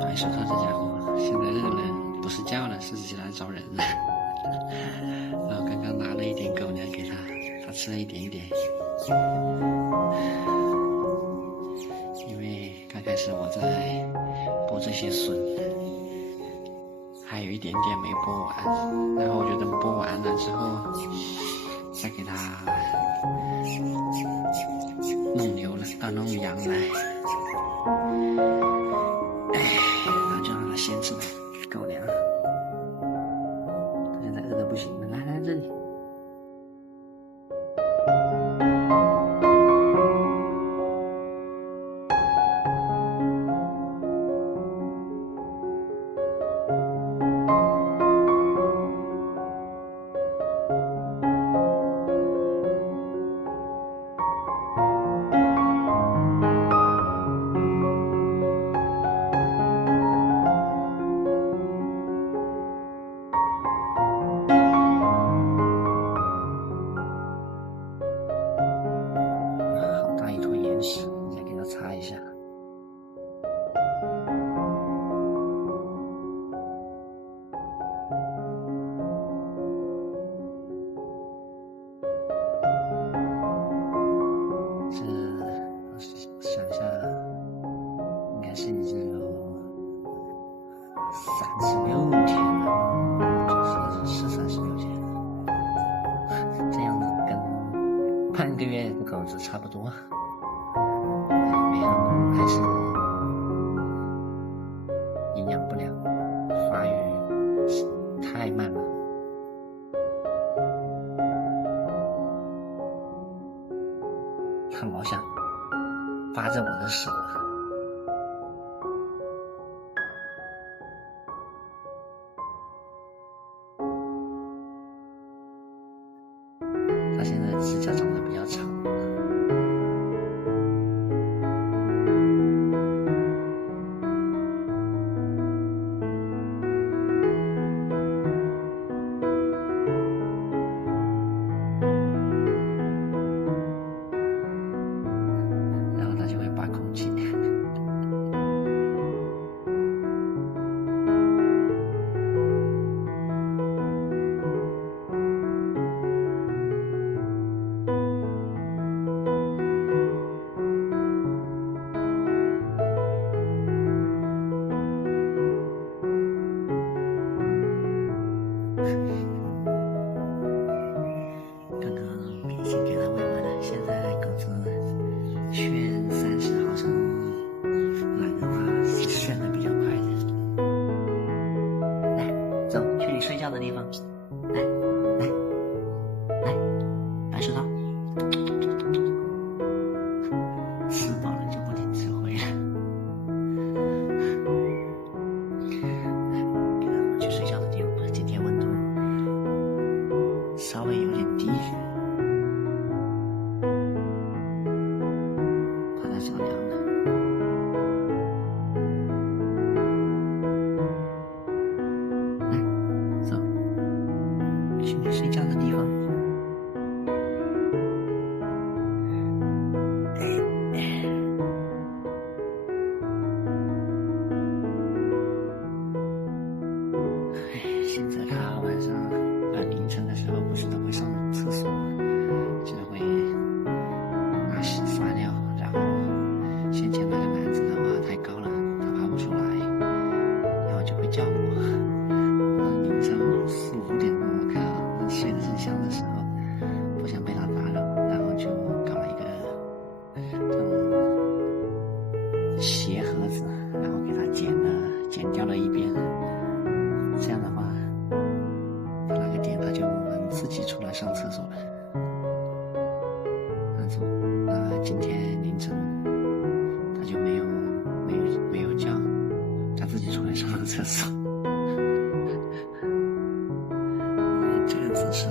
白手套这家伙现在热了，不是叫了，是起来找人了。然后刚刚拿了一点狗粮给他，他吃了一点点。因为刚开始我在剥这些笋，还有一点点没剥完，然后我就等剥完了之后，再给它弄牛了，弄羊来。然后就让它先吃狗粮。它现在饿得不行了，来这里。你再给它擦一下。这想想应该是已经有36天了，是36天，这样子跟半个月的狗子差不多。没有，还是营养不良，发育太慢了。他老想扒着我的手。他现在指甲长得比较长。刚刚已经给它喂完了，现在狗子炫30毫升奶的话是炫的比较快的。来，走，去你睡觉的地方。来，白手套。吃饱了就不停指挥了。给它去睡觉的地方。今天温度稍微有点低，怕它着凉了。来，走，去你睡觉的地方。现在它晚上凌晨的时候不是都会上厕所，就会拉屎撒尿，然后先前那个篮子的话太高了，它爬不出来，然后就会叫我。凌晨4、5点钟，我看睡得正香的时候，不想被它打扰，然后就搞了一个这种鞋盒子，然后给它剪掉了一边，这样的话。那个点它就能自己出来上厕所了。今天凌晨它就没有叫，它自己出来上了厕所。这个姿势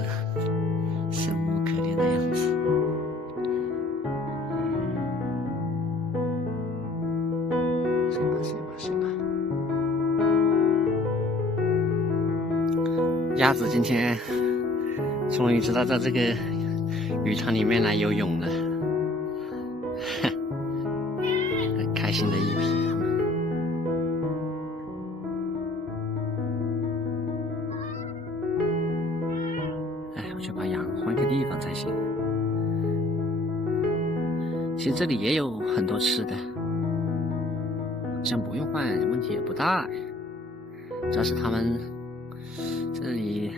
生无可恋的样子。睡吧。鸭子今天终于知道在这个鱼塘里面来游泳了，很开心的一批。就把羊换个地方才行。其实这里也有很多吃的，好像不用换问题也不大。主要是他们这里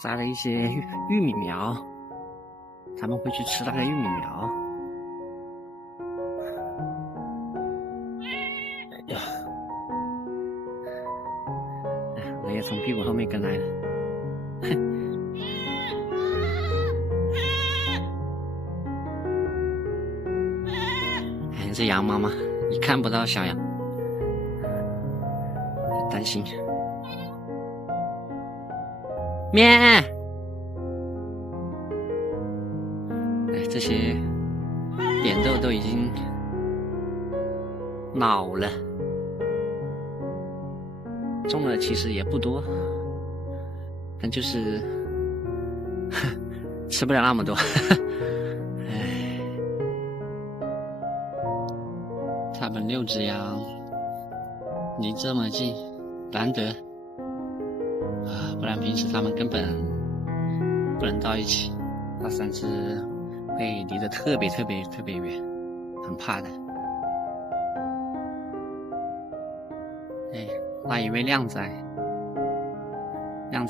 栽了一些玉米苗，他们会去吃那个玉米苗。哎呀，我也从屁股后面跟来了。哎，这羊妈妈一看不到小羊，很担心。咩！哎，这些扁豆都已经老了，种了其实也不多，但就是吃不了那么多。哎，他们6只羊离这么近，难得啊，不然平时他们根本不能到一起。那3只会离得特别远，很怕的。哎，那一位靓仔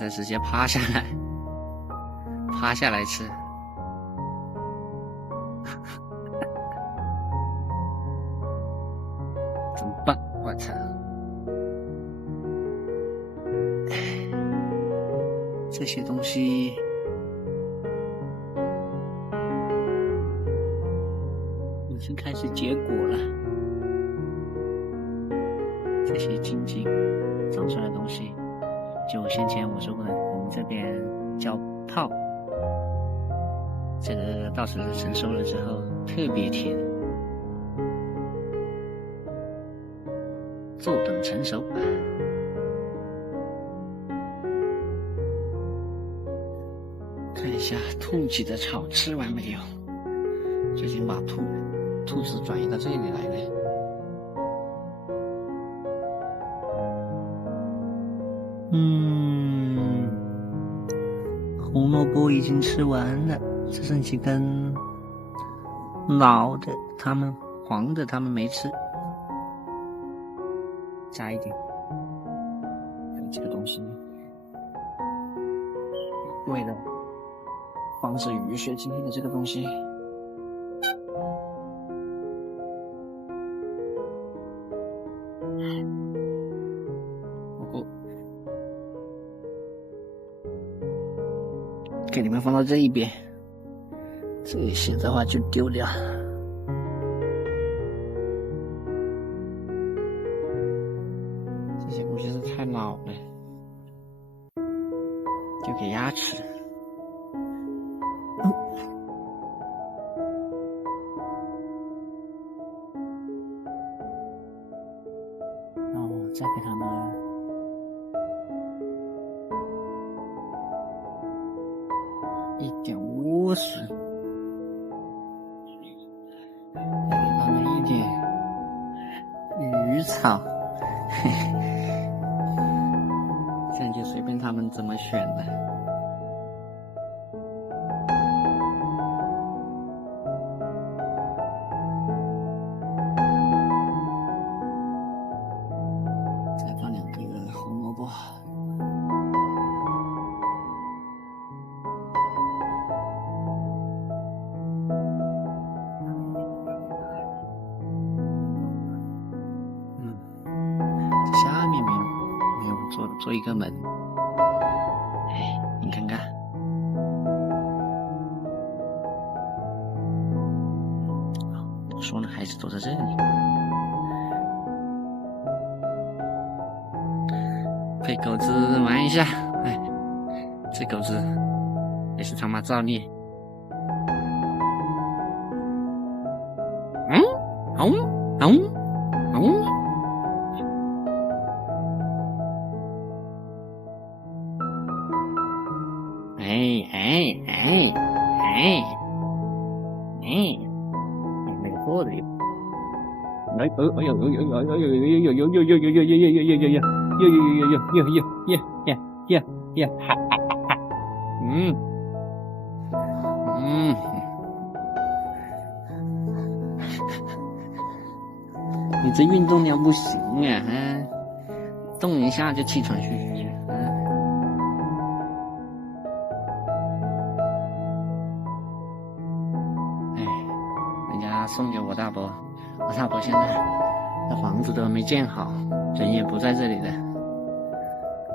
直接趴下来吃。怎么办？我操！这些东西已经开始结果了。这些茎长出来的东西，就先前我说过的，我们这边叫泡。这个到时成熟了之后特别甜，坐等成熟。看一下兔子的草吃完没有？最近把兔子转移到这里来了。红萝卜已经吃完了，只剩几根老的，黄的他们没吃，加一点。还有这个东西，为了防止雨雪今天的这个东西，不过给你们放到这一边，这些的话就丢掉。这些估计是太老了，就给鸭吃。再给他们一点莴笋，再给他们一点鱼草，这样就随便他们怎么选了。下面没有做一个门，哎，你看看，我说呢，孩子都在这里，被狗子玩一下，哎，这狗子也是他妈造孽。那个坐的地方，嗯嗯，你这运动量不行啊，动一下就气喘吁吁，哎，人家送给我大伯，我大伯现在那房子都没建好，人也不在这里的，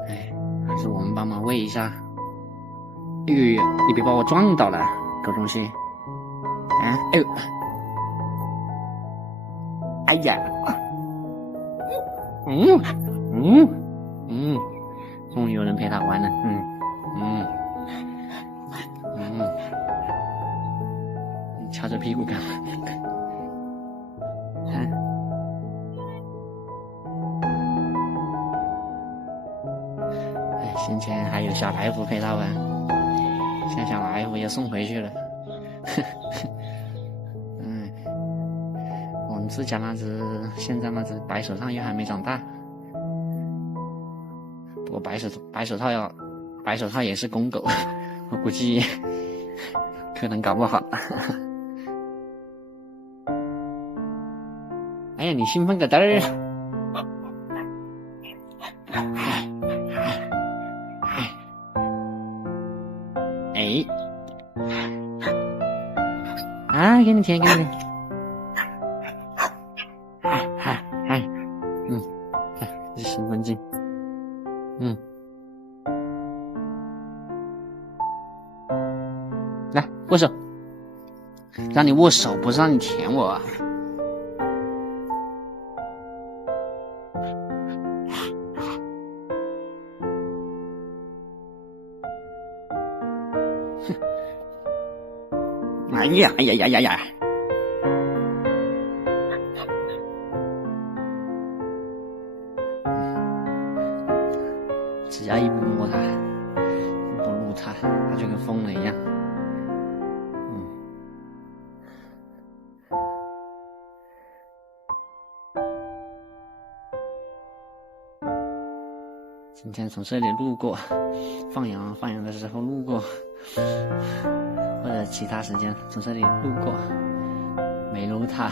哎，还是我们帮忙喂一下。哎呦，你别把我撞到了，狗东西！啊，哎呦，哎呀，终于有人陪他玩了，你掐着屁股干嘛？哎，先前还有小来福陪他玩，现在小来福也送回去了。我们自家那只，现在那只白手套又还没长大。不过白手套也是公狗，我估计可能搞不好。哎呀，你兴奋个嘚儿！哎，啊，给你舔，给你舔。这兴奋劲，来握手，让你握手，不是让你舔我啊。哎呀哎呀呀呀呀！只要一不摸它，不撸它，它就跟疯了一样。今天从这里路过，放羊的时候路过，或者其他时间从这里路过，没撸它。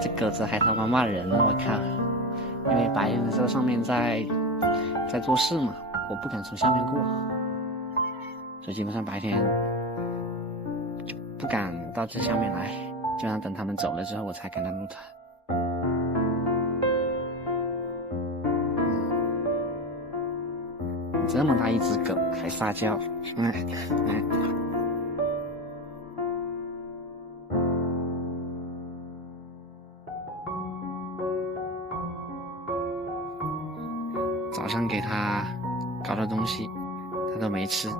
这狗子还他妈骂人了，我靠！因为白天的时候上面在做事嘛，我不敢从下面过，所以基本上白天就不敢到这下面来，就让等他们走了之后我才敢撸它。这么大一只狗还撒娇，早上给它搞的东西它都没吃，